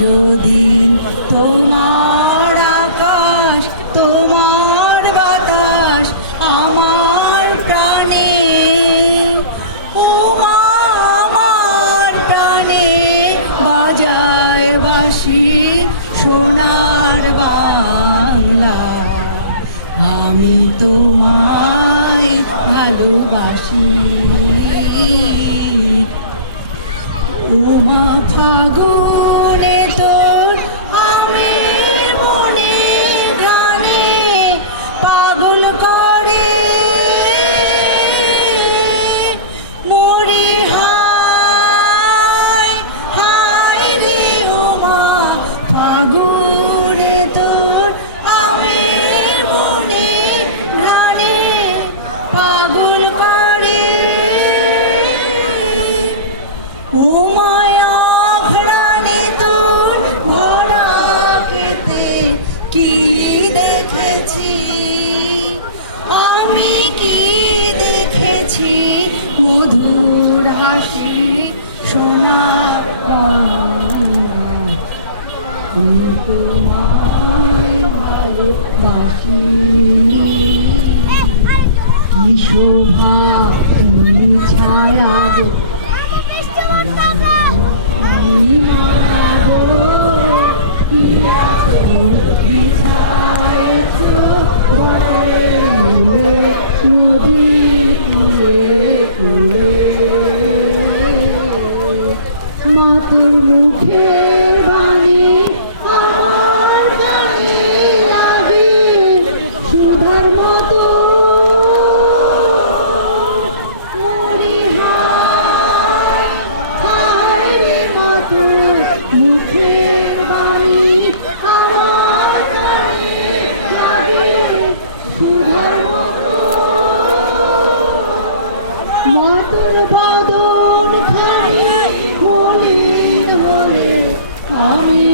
চিরদিন তোমার আকাশ তোমার বাতাস আমার প্রাণে, ও মা আমার প্রাণে বাজায় বাঁশি সোনার বাংলা। আমি তোমায় ভালোবাসি। উমা ফাগুনে তোর আমি মনে গানে পাগল করে মরি হায় হায় রে। উমা ফাগুনে তোর আমি মনে গানে পাগল করে। উমায়া ঘরানি তোর ভরা খেতে কি দেখেছি আমি, কি দেখেছি মধুর হাসি সোনা তোমায় ভালোবাসি। কি শোভা তুমি ছায়া মাতর মুখের বাণী আমার কানে লাগে সুধার মতো। মরি হায় হায় রে মাতর মুখের বাণী আমার কানে লাগে সুধার মতো। মাতর বদন খানি মলিন হলে আমি